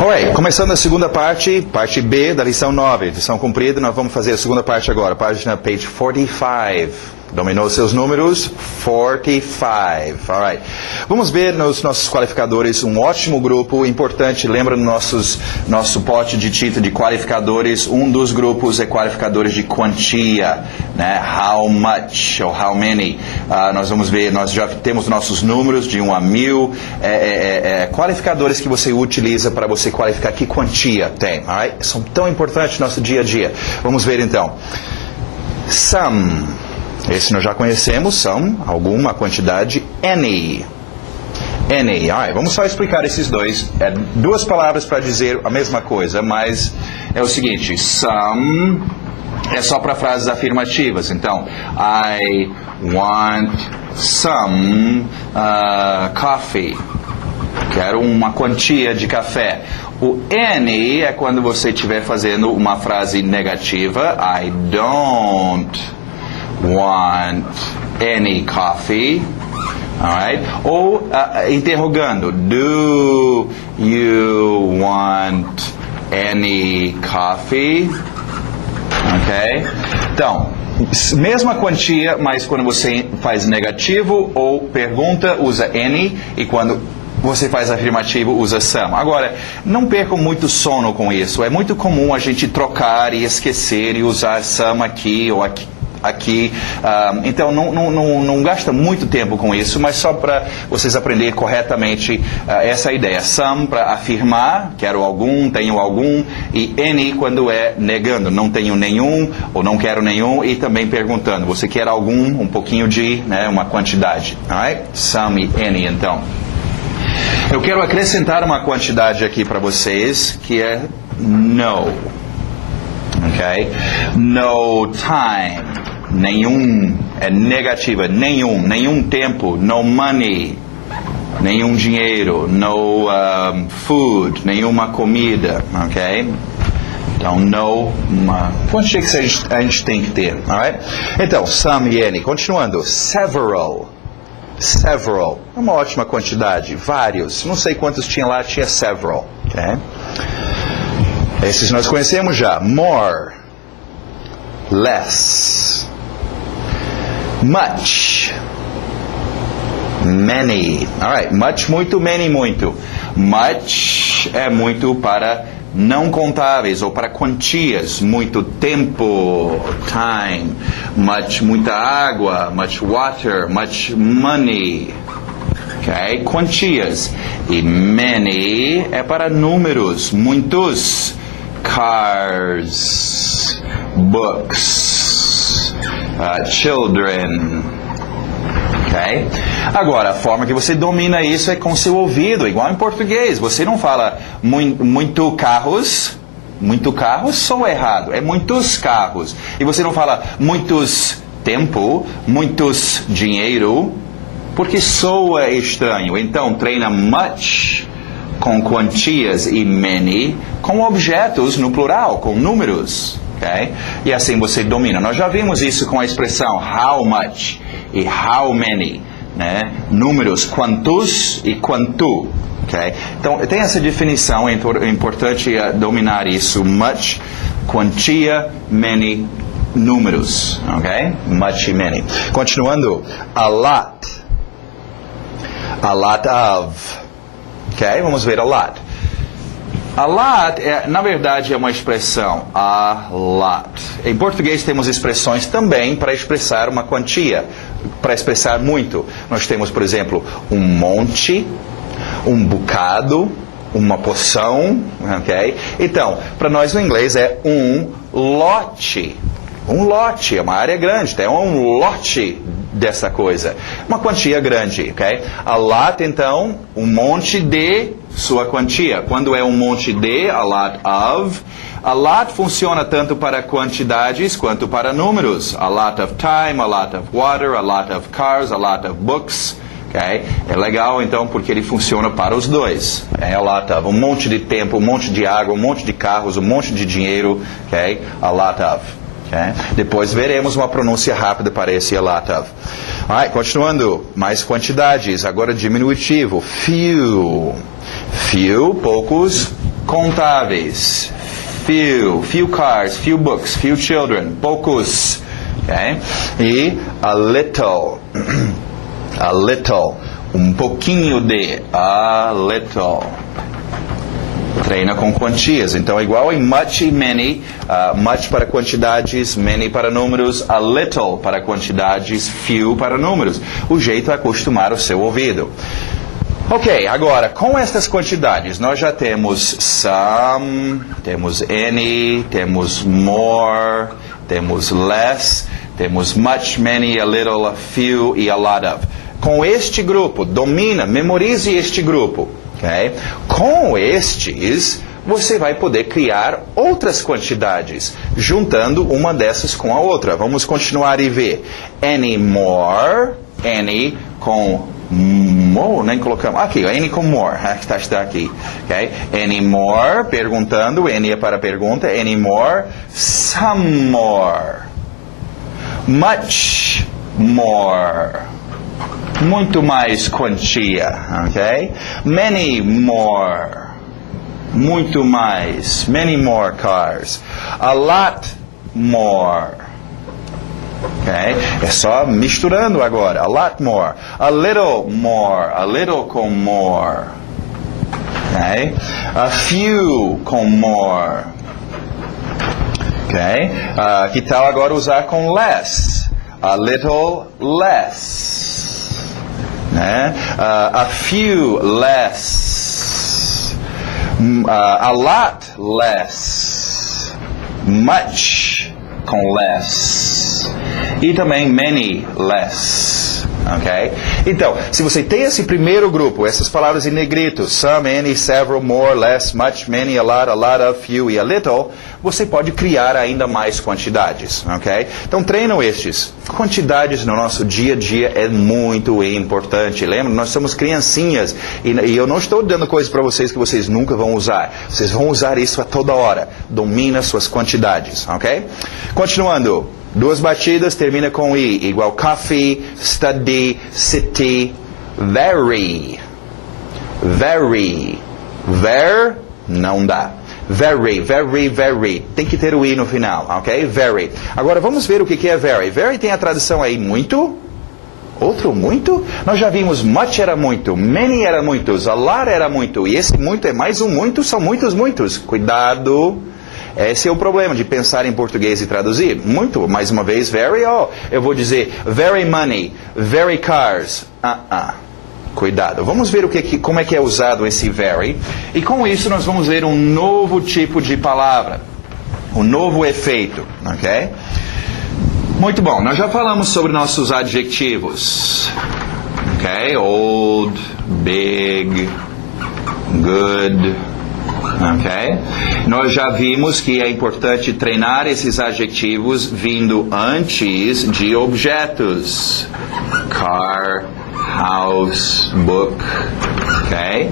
Alright, começando a segunda parte, parte B da lição 9, lição cumprida, nós vamos fazer a segunda parte agora, página page 45. Dominou seus números? 45. Alright. Vamos ver nos nossos qualificadores um ótimo grupo importante. Lembra no nosso pote de tinta de qualificadores? Um dos grupos é qualificadores de quantia, né? How much ou how many. Nós vamos ver, nós já temos nossos números de 1 a 1000. Qualificadores que você utiliza para você qualificar que quantia tem. Alright? São tão importantes no nosso dia a dia. Vamos ver então. Some. Esse nós já conhecemos, são alguma quantidade, any. Any, vamos só explicar esses dois. Duas palavras para dizer a mesma coisa, mas é o seguinte, some é só para frases afirmativas. Então, I want some coffee. Quero uma quantia de café. O any é quando você estiver fazendo uma frase negativa, I don't want any coffee, alright? Ou interrogando, do you want any coffee? Ok? Então, mesma quantia, mas quando você faz negativo ou pergunta, usa any, e quando você faz afirmativo, usa some. Agora, não percam muito sono com isso. É muito comum a gente trocar e esquecer e usar some aqui ou aqui. Então não gasta muito tempo com isso, mas só para vocês aprenderem corretamente essa ideia. Some para afirmar, quero algum, tenho algum, e any quando é negando, não tenho nenhum ou não quero nenhum, e também perguntando, você quer algum, um pouquinho de, né, uma quantidade. Alright? Some e any, então. Eu quero acrescentar uma quantidade aqui para vocês, que é no. Ok? No time. Nenhum, é negativa, nenhum tempo, no money, nenhum dinheiro, no food, nenhuma comida, ok? Então, no, uma quantia que a gente tem que ter, alright? Então, some e any, continuando, several, é uma ótima quantidade, vários, não sei quantos tinha lá, tinha several, ok? Esses nós conhecemos já, more, less, much, many. Alright, much, muito, many, muito. Much é muito para não contáveis ou para quantias. Muito tempo, time. Much, muita água. Much water, much money. Ok? Quantias. E many é para números, muitos. Cars, books, children. Ok? Agora, a forma que você domina isso é com seu ouvido, igual em português. Você não fala muito carros soa errado. É muitos carros. E você não fala muitos tempo, muitos dinheiro, porque soa estranho. Então, treina much com quantias e many com objetos no plural, com números. Okay? E assim você domina. Nós já vimos isso com a expressão how much e how many, né? Números, quantos e quanto. Okay? Então, tem essa definição, é importante dominar isso. Much, quantia, many, números. Okay? Much e many. Continuando, a lot of. Okay? Vamos ver a lot. A lot, na verdade, é uma expressão, a lot. Em português temos expressões também para expressar uma quantia, para expressar muito. Nós temos, por exemplo, um monte, um bocado, uma porção, ok? Então, para nós no inglês é um lote. Um lote, é uma área grande, tem um lote dessa coisa. Uma quantia grande, ok? A lot, então, um monte de sua quantia. Quando é um monte de, a lot of. A lot funciona tanto para quantidades quanto para números. A lot of time, a lot of water, a lot of cars, a lot of books. Okay? É legal, então, porque ele funciona para os dois. É a lot of. Um monte de tempo, um monte de água, um monte de carros, um monte de dinheiro. Okay? A lot of. Okay? Depois veremos uma pronúncia rápida para esse a lot of. Alright, continuando, mais quantidades, agora diminutivo, few. Few, poucos, contáveis. Few cars, few books, few children, poucos. Okay? E a little, um pouquinho de, a little. Treina com quantias, então é igual em much e many, much para quantidades, many para números, a little para quantidades, few para números. O jeito é acostumar o seu ouvido. Ok, agora, com estas quantidades, nós já temos some, temos any, temos more, temos less, temos much, many, a little, a few e a lot of. Com este grupo, domina, memorize este grupo. Okay? Com estes, você vai poder criar outras quantidades, juntando uma dessas com a outra. Vamos continuar e ver. Any more, any com more, nem colocamos. Aqui, any com more, está aqui. Okay? Any more, perguntando, any é para pergunta. Any more, some more. Much more. Muito mais quantia, ok? Many more. Muito mais. Many more cars. A lot more. Ok? É só misturando agora. A lot more. A little more. A little com more. Ok? A few com more. Ok? Que tal agora usar com less? A little less. A few less, a lot less, much com less e também many less, ok? Então, se você tem esse primeiro grupo, essas palavras em negrito, some, any, several, more, less, much, many, a lot of, few e a little, você pode criar ainda mais quantidades, ok? Então, treinam estes. Quantidades no nosso dia a dia é muito importante. Lembra? Nós somos criancinhas e eu não estou dando coisas para vocês que vocês nunca vão usar. Vocês vão usar isso a toda hora. Domina suas quantidades, ok? Continuando. 2 batidas, termina com I. Igual coffee, study, city, very. Very. Ver, não dá. Very, very, very. Tem que ter o I no final, ok? Very. Agora vamos ver o que é very. Very tem a tradução aí, muito. Outro muito? Nós já vimos much era muito, many era muitos, a lot era muito. E esse muito é mais um muito, são muitos, muitos. Cuidado. Esse é o problema de pensar em português e traduzir. Muito, mais uma vez, very, eu vou dizer very money, very cars. Cuidado. Vamos ver como é que é usado esse very. E com isso nós vamos ver um novo tipo de palavra. Um novo efeito. Ok? Muito bom. Nós já falamos sobre nossos adjetivos. Ok? Old, big, good. Ok? Nós já vimos que é importante treinar esses adjetivos vindo antes de objetos. Car, house, book. Ok?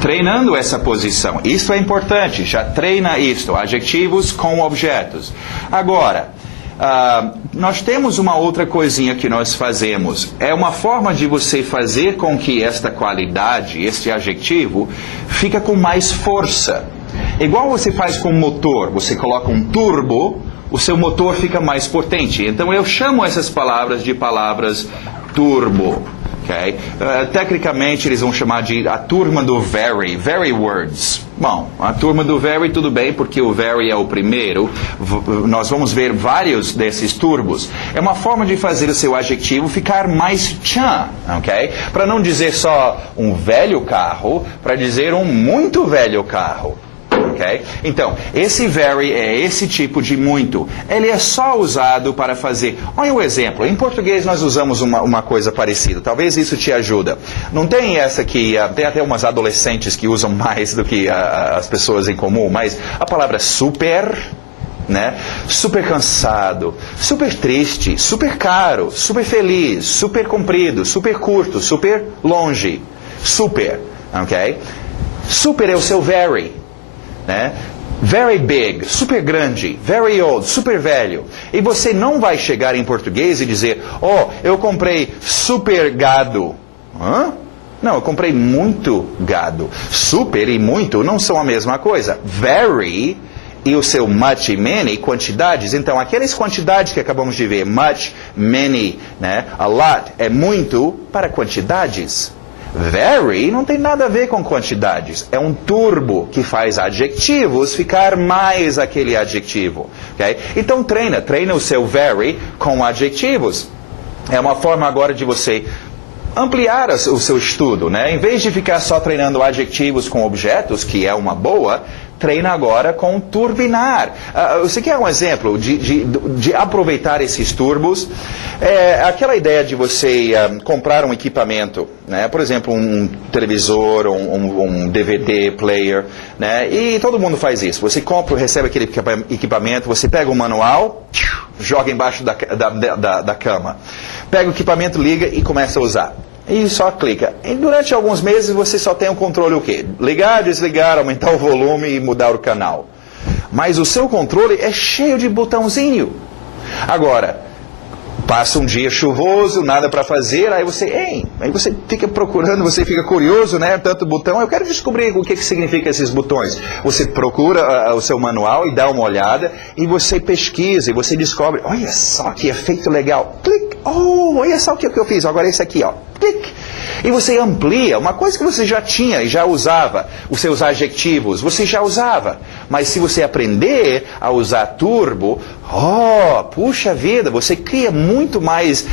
Treinando essa posição. Isso é importante. Já treina isto. Adjetivos com objetos. Agora, nós temos uma outra coisinha que nós fazemos. É uma forma de você fazer com que esta qualidade, este adjetivo, fica com mais força. Igual você faz com motor. Você coloca um turbo, o seu motor fica mais potente. Então eu chamo essas palavras de palavras turbo. Okay? Tecnicamente eles vão chamar de a turma do very, very words. Bom, a turma do very tudo bem, porque o very é o primeiro. Nós vamos ver vários desses turbos. É uma forma de fazer o seu adjetivo ficar mais tchan, ok? Para não dizer só um velho carro, para dizer um muito velho carro. Okay? Então, esse very é esse tipo de muito. Ele é só usado para fazer... Olha o exemplo. Em português nós usamos uma coisa parecida. Talvez isso te ajude. Não tem essa que... Tem até umas adolescentes que usam mais do que as pessoas em comum, mas a palavra super... Né? Super cansado, super triste, super caro, super feliz, super comprido, super curto, super longe. Super. Ok? Super é o seu very. Né? Very big, super grande. Very old, super velho. E você não vai chegar em português e dizer, eu comprei super gado. Hã? Não, eu comprei muito gado. Super e muito não são a mesma coisa. Very e o seu much e many, quantidades. Então, aquelas quantidades que acabamos de ver, much, many, né? A lot, é muito para quantidades. Very não tem nada a ver com quantidades. É um turbo que faz adjetivos ficar mais aquele adjetivo. Okay? Então treina o seu very com adjetivos. É uma forma agora de você ampliar o seu estudo, né? Em vez de ficar só treinando adjetivos com objetos, que é uma boa, treina agora com turbinar. Você quer um exemplo de aproveitar esses turbos? Aquela ideia de você comprar um equipamento, né? Por exemplo, um televisor, um DVD player, né? E todo mundo faz isso. Você compra, recebe aquele equipamento, você pega o manual, joga embaixo da cama. Pega o equipamento, liga e começa a usar. E só clica. E durante alguns meses você só tem o controle o quê? Ligar, desligar, aumentar o volume e mudar o canal. Mas o seu controle é cheio de botãozinho. Agora, passa um dia chuvoso, nada para fazer, aí você fica procurando, você fica curioso, né? Tanto botão, eu quero descobrir o que significa esses botões. Você procura o seu manual e dá uma olhada, e você pesquisa, e você descobre, olha só que efeito legal. Clique, olha só o que eu fiz, agora esse aqui, ó. Clique. E você amplia uma coisa que você já tinha e já usava, os seus adjetivos, você já usava. Mas se você aprender a usar turbo, puxa vida, você cria muito mais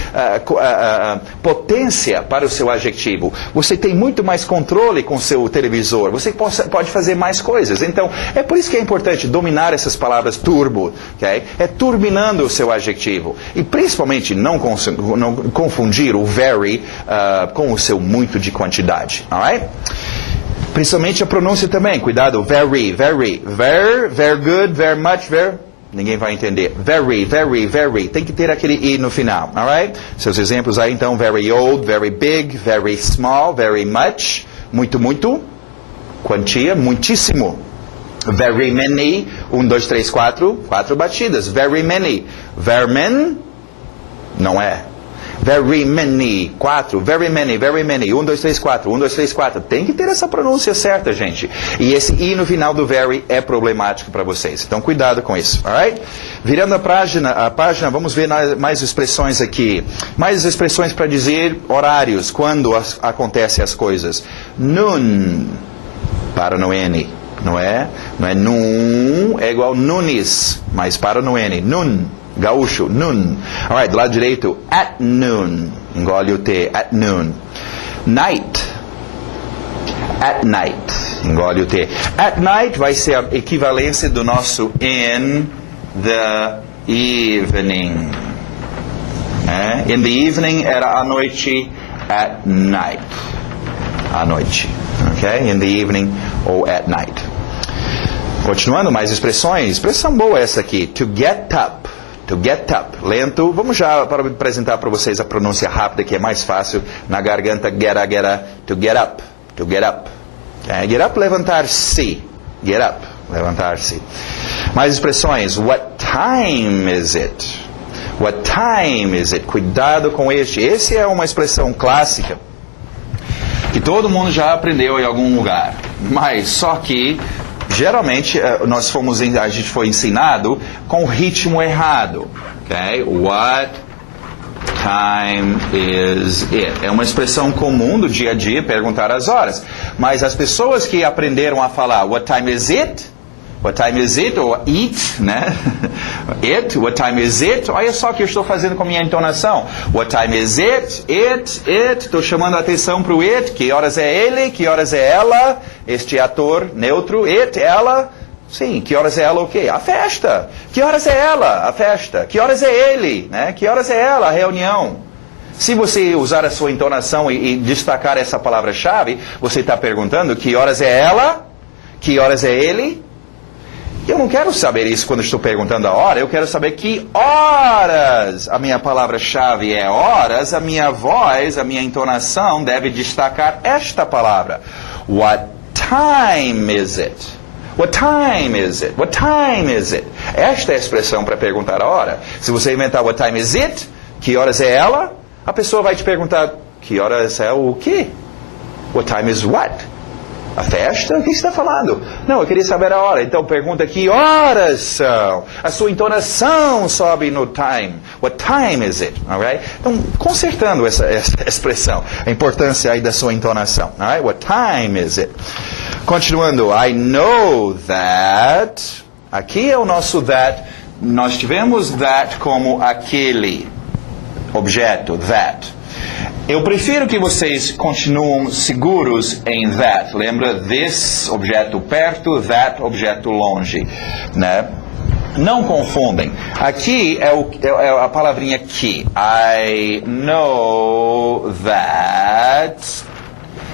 potência para o seu adjetivo. Você tem muito mais controle com o seu televisor. Você pode fazer mais coisas. Então, é por isso que é importante dominar essas palavras turbo. Okay? É turbinando o seu adjetivo. E principalmente não confundir o very com o seu muito de quantidade. Alright? Principalmente a pronúncia também. Cuidado. Very, very. Very good, very much, very... Ninguém vai entender. Very, very, very. Tem que ter aquele i no final. Alright? Seus exemplos aí, então. Very old, very big, very small, very much. Muito, muito. Quantia, muitíssimo. Very many. 1, 2, 3, 4. 4 batidas. Very many. Vermin. Não é. Very many, 4, very many, 1, 2, 3, 4, 1, 2, 3, 4. Tem que ter essa pronúncia certa, gente. E esse i no final do very é problemático para vocês. Então, cuidado com isso, alright? Virando a página, vamos ver mais expressões aqui. Mais expressões para dizer horários, quando acontecem as coisas. Noon, para no N, não é? Não é noon, é igual Nunes, mas para no N. Noon. Gaúcho, noon. Alright, do lado direito, at noon. Engole o T, at noon. Night. At night. Engole o T. At night vai ser a equivalência do nosso in the evening. In the evening era à noite, at night. À noite. Ok? In the evening ou at night. Continuando, mais expressões. Expressão boa essa aqui. To get up. To get up, lento. Vamos já apresentar para vocês a pronúncia rápida, que é mais fácil. Na garganta, get to get up. To get up. Okay? Get up, levantar-se. Get up, levantar-se. Mais expressões. What time is it? What time is it? Cuidado com este. Esse é uma expressão clássica que todo mundo já aprendeu em algum lugar. Mas só que geralmente a gente foi ensinado com o ritmo errado. Okay? What time is it? É uma expressão comum do dia a dia, perguntar as horas. Mas as pessoas que aprenderam a falar what time is it? What time is it? Ou eat, né? It, what time is it? Olha só o que eu estou fazendo com a minha entonação. What time is it? It. Estou chamando a atenção para o it. Que horas é ele? Que horas é ela? Este ator neutro. It, ela. Sim, que horas é ela o quê? A festa. Que horas é ela? A festa. Que horas é ele? Né? Que horas é ela? A reunião. Se você usar a sua entonação e destacar essa palavra-chave, você está perguntando que horas é ela? Que horas é ele? Eu não quero saber isso quando estou perguntando a hora, eu quero saber que horas. A minha palavra-chave é horas, a minha voz, a minha entonação deve destacar esta palavra. What time is it? What time is it? What time is it? Esta é a expressão para perguntar a hora. Se você inventar what time is it, que horas é ela, a pessoa vai te perguntar, que horas é o quê? What time is what? A festa? O que você está falando? Não, eu queria saber a hora. Então pergunta que horas são. A sua entonação sobe no time. What time is it? Alright? Então, consertando essa expressão, a importância aí da sua entonação. Alright? What time is it? Continuando, I know that. Aqui é o nosso that. Nós tivemos that como aquele objeto, that. Eu prefiro que vocês continuem seguros em that. Lembra? This, objeto perto, that, objeto longe. Né? Não confundem. Aqui é a palavrinha que. I know that.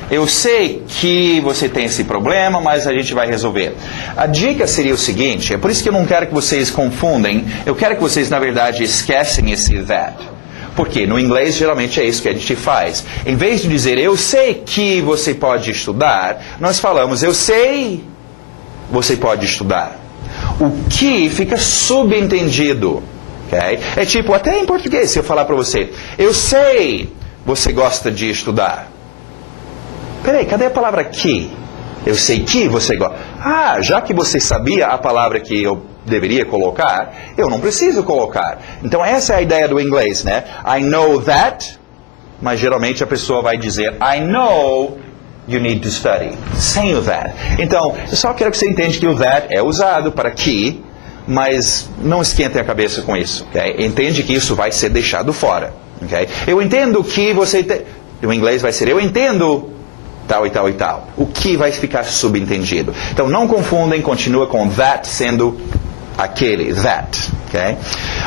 Eu sei que você tem esse problema, mas a gente vai resolver. A dica seria o seguinte, é por isso que eu não quero que vocês confundem. Eu quero que vocês, na verdade, esquecem esse that. Porque no inglês geralmente é isso que a gente faz. Em vez de dizer eu sei que você pode estudar, nós falamos eu sei você pode estudar. O que fica subentendido. Okay? É tipo, até em português, se eu falar para você, eu sei você gosta de estudar. Peraí, cadê a palavra que? Eu sei que você gosta. Ah, já que você sabia a palavra que eu deveria colocar, eu não preciso colocar. Então essa é a ideia do inglês, né? I know that, mas geralmente a pessoa vai dizer I know you need to study, sem o that. Então, eu só quero que você entenda que o that é usado para que, mas não esquentem a cabeça com isso, ok? Entende que isso vai ser deixado fora, ok? Eu entendo que você... O inglês vai ser eu entendo tal e tal e tal. O que vai ficar subentendido. Então não confundem, continua com that sendo aquele, that. Okay?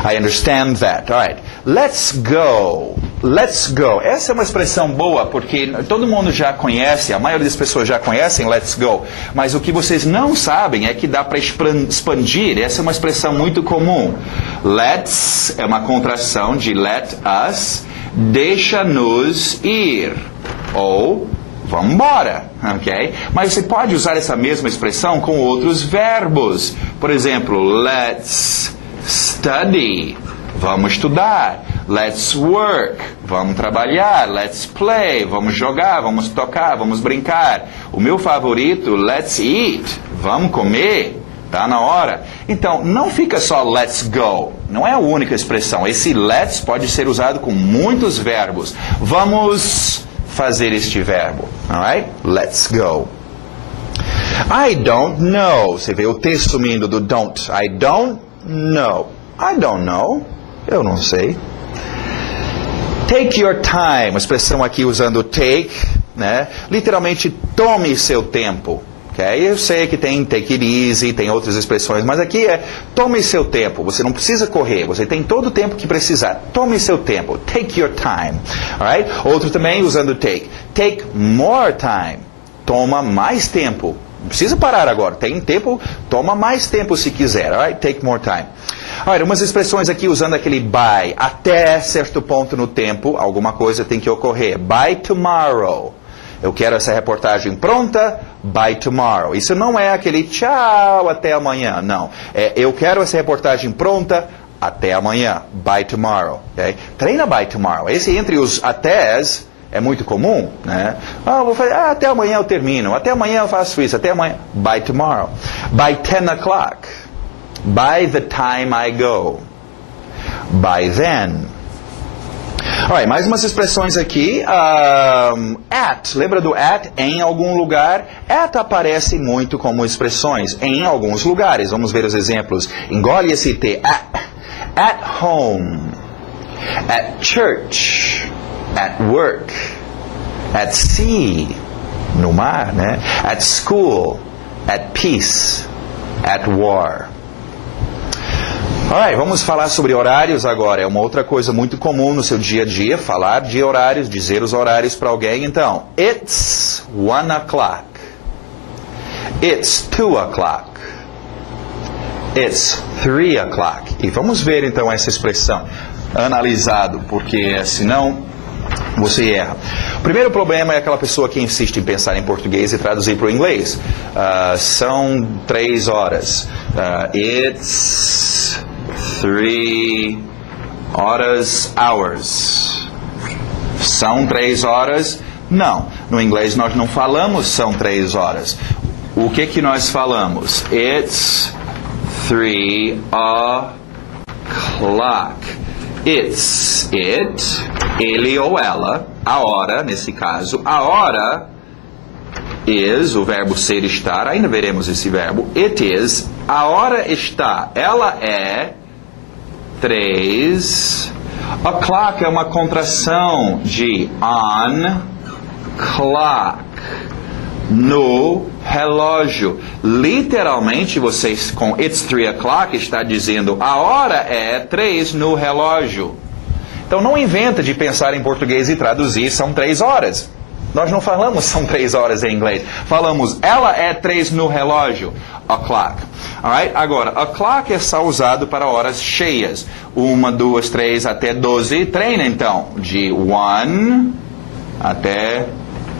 I understand that. All right. Let's go. Let's go. Essa é uma expressão boa porque todo mundo já conhece, a maioria das pessoas já conhecem let's go. Mas o que vocês não sabem é que dá para expandir. Essa é uma expressão muito comum. Let's é uma contração de let us, deixa-nos ir. Ou vamos embora, ok? Mas você pode usar essa mesma expressão com outros verbos. Por exemplo, let's study. Vamos estudar. Let's work. Vamos trabalhar. Let's play. Vamos jogar, vamos tocar, vamos brincar. O meu favorito, let's eat. Vamos comer. Tá na hora. Então, não fica só let's go. Não é a única expressão. Esse let's pode ser usado com muitos verbos. Vamos fazer este verbo. Alright? Let's go. I don't know. Você vê o T sumindo do don't. I don't know. I don't know. Eu não sei. Take your time. Uma expressão aqui usando take, né? Literalmente, tome seu tempo. Okay? Eu sei que tem take it easy, tem outras expressões, mas aqui é tome seu tempo. Você não precisa correr, você tem todo o tempo que precisar. Tome seu tempo. Take your time. Alright? Outro também usando take. Take more time. Toma mais tempo. Não precisa parar agora. Tem tempo, toma mais tempo se quiser. Alright? Take more time. Alright, umas expressões aqui usando aquele by. Até certo ponto no tempo, alguma coisa tem que ocorrer. By tomorrow. Eu quero essa reportagem pronta by tomorrow. Isso não é aquele tchau, até amanhã. Não. É eu quero essa reportagem pronta até amanhã. By tomorrow. Okay? Treina by tomorrow. Esse entre os atés é muito comum. Né? Vou fazer, até amanhã eu termino. Até amanhã eu faço isso. Até amanhã. By tomorrow. By 10 o'clock. By the time I go. By then. Alright, mais umas expressões aqui. At, lembra do at? Em algum lugar. At aparece muito como expressões em alguns lugares. Vamos ver os exemplos. Engole esse T. At home. At church. At work. At sea. No mar, né? At school. At peace. At war. Alright, vamos falar sobre horários agora. É uma outra coisa muito comum no seu dia a dia, falar de horários, dizer os horários para alguém. Então, it's 1 o'clock. It's 2 o'clock. It's 3 o'clock. E vamos ver então essa expressão analisado, porque senão você erra. O primeiro problema é aquela pessoa que insiste em pensar em português e traduzir para o inglês. São 3 horas. It's 3 horas, hours. São 3 horas? Não. No inglês nós não falamos são 3 horas. O que nós falamos? It's 3 o'clock. It's, it, ele ou ela, a hora, nesse caso. A hora is, o verbo ser, estar, ainda veremos esse verbo. It is, a hora está, ela é 3. O'clock é uma contração de on, clock, no relógio. Literalmente, vocês com it's 3 o'clock está dizendo a hora é 3 no relógio. Então não inventa de pensar em português e traduzir são 3 horas. Nós não falamos são 3 horas em inglês. Falamos ela é 3 no relógio. O'clock. Alright? Agora, o'clock é só usado para horas cheias. 1, 2, 3 até 12. Treina então de 1 até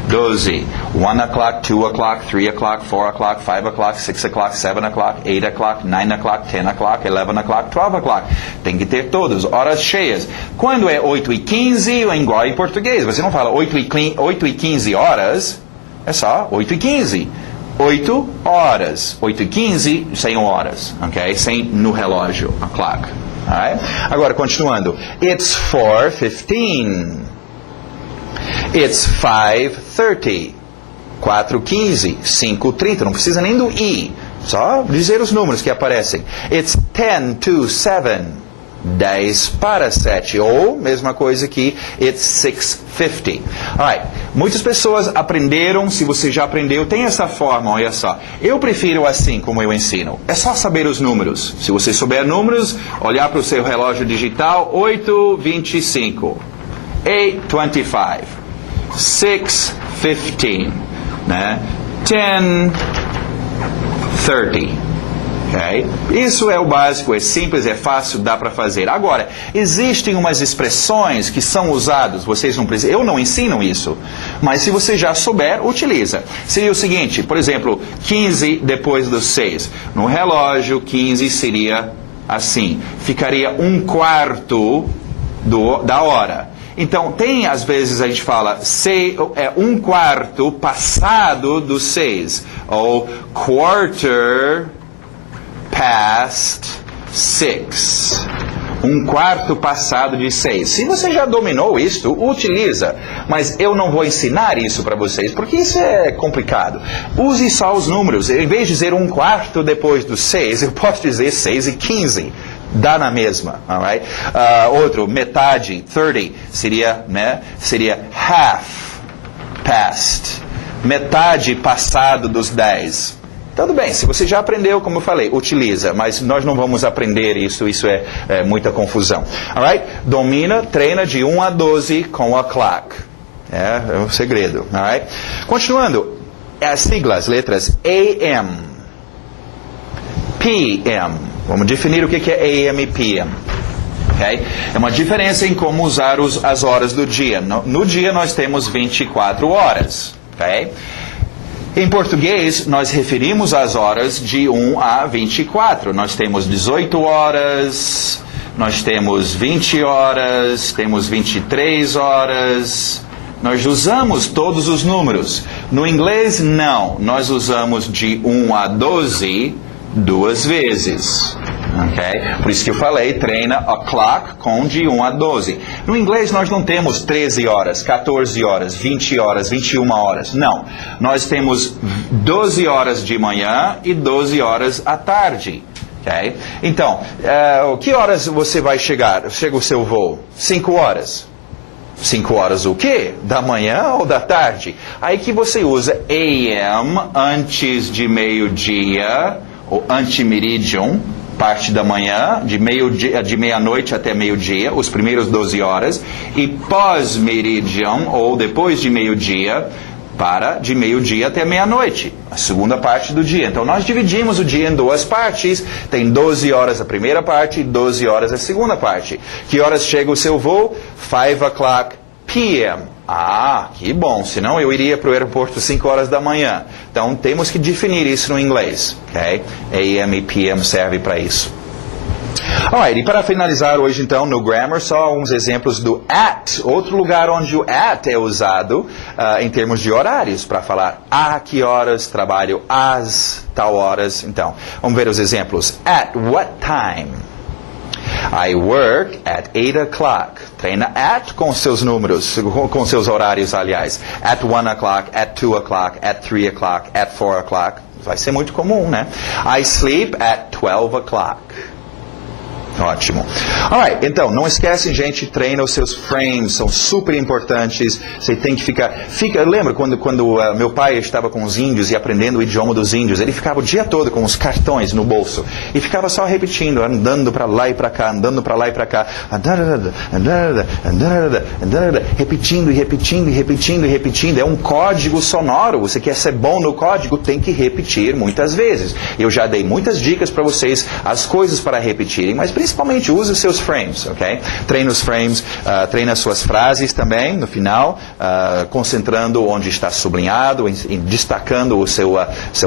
12. 1 o'clock, 2 o'clock, 3 o'clock, 4 o'clock, 5 o'clock, 6 o'clock, 7 o'clock, 8 o'clock, 9 o'clock, 10 o'clock, 11 o'clock, 12 o'clock. Tem que ter todos, horas cheias. Quando é 8 e 15, é igual em português. Você não fala 8 e 15 horas, é só 8 e 15. 8 horas. 8 e 15, sem horas, ok? Sem no relógio, o'clock. Alright? Agora, continuando. It's 4:15. It's 5:30. 4:15. 5:30. Não precisa nem do I. Só dizer os números que aparecem. It's 10 to 7. 10 para 7. Ou, mesma coisa que it's 6:50. Alright. Muitas pessoas aprenderam, se você já aprendeu, tem essa forma, olha só. Eu prefiro assim, como eu ensino. É só saber os números. Se você souber números, olhar para o seu relógio digital, 8:25. 8:25, 6:15, né? 10:30, ok? Isso é o básico, é simples, é fácil, dá para fazer. Agora, existem umas expressões que são usadas, vocês não precisam, eu não ensino isso, mas se você já souber, utiliza. Seria o seguinte, por exemplo, 15 depois dos 6. No relógio, 15 seria assim, ficaria 1/4 da hora. Então, às vezes a gente fala 1/4 passado dos 6, ou quarter past 6. 1/4 passado de 6. Se você já dominou isso, utiliza. Mas eu não vou ensinar isso para vocês, porque isso é complicado. Use só os números. Em vez de dizer 1/4 depois dos 6, eu posso dizer 6:15. Dá na mesma, alright? Outro, metade, 30, seria half past, metade passado dos 10. Tudo bem, se você já aprendeu, como eu falei, utiliza, mas nós não vamos aprender isso é muita confusão. Alright? Domina, treina de 1 a 12 com o'clock. É o segredo, alright? Continuando, as siglas, letras AM, PM. Vamos definir o que é AM e PM. Okay? É uma diferença em como usar as horas do dia. No dia nós temos 24 horas. Okay? Em português, nós referimos as horas de 1 a 24. Nós temos 18 horas, nós temos 20 horas, temos 23 horas. Nós usamos todos os números. No inglês, não. Nós usamos de 1 a 12 2 vezes. Okay? Por isso que eu falei, treina o'clock com de 1 a 12. No inglês nós não temos 13 horas, 14 horas, 20 horas, 21 horas. Não. Nós temos 12 horas de manhã e 12 horas à tarde. Okay? Então, que horas você vai chegar? Chega o seu voo? 5 horas. 5 horas o quê? Da manhã ou da tarde? Aí que você usa AM antes de meio-dia, ou antimeridian, parte da manhã, de meia-noite até meio-dia, os primeiros 12 horas, e pós-meridian, ou depois de meio-dia, de meio-dia até meia-noite, a segunda parte do dia. Então, nós dividimos o dia em 2 partes, tem 12 horas a primeira parte e 12 horas a segunda parte. Que horas chega o seu voo? 5 o'clock p.m. Ah, que bom, senão eu iria para o aeroporto 5 horas da manhã. Então temos que definir isso no inglês, ok? AM e PM serve para isso. Alright, e para finalizar hoje então no grammar, só alguns exemplos do at. Outro lugar onde o at é usado em termos de horários, para falar a que horas trabalho, às tal horas. Então, vamos ver os exemplos. At what time? I work at 8 o'clock. Treina at com seus números, com seus horários, aliás. At 1 o'clock, at 2 o'clock, at 3 o'clock, at 4 o'clock. Vai ser muito comum, né? I sleep at 12 o'clock. Ótimo. Alright, então, não esquecem, gente, treina os seus frames, são super importantes. Você tem que ficar... Lembra quando meu pai estava com os índios e aprendendo o idioma dos índios? Ele ficava o dia todo com os cartões no bolso e ficava só repetindo, andando para lá e para cá, andando para lá e para cá. Repetindo e repetindo e repetindo e repetindo. É um código sonoro. Você quer ser bom no código, tem que repetir muitas vezes. Eu já dei muitas dicas para vocês, as coisas para repetirem, mas principalmente use os seus frames, ok? Treina os frames, treina as suas frases também, no final, concentrando onde está sublinhado, destacando o seu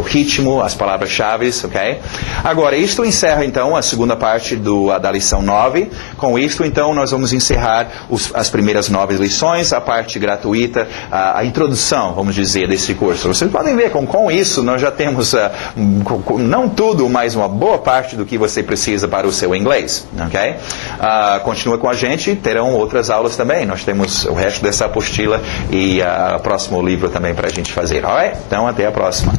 ritmo, as palavras-chave, ok? Agora, isto encerra, então, a segunda parte da lição 9. Com isto, então, nós vamos encerrar as primeiras 9 lições, a parte gratuita, a introdução, vamos dizer, desse curso. Vocês podem ver, com isso, nós já temos, não tudo, mas uma boa parte do que você precisa para o seu inglês. Ok? Continua com a gente, terão outras aulas também. Nós temos o resto dessa apostila e o próximo livro também para a gente fazer. Alright? Então, até a próxima.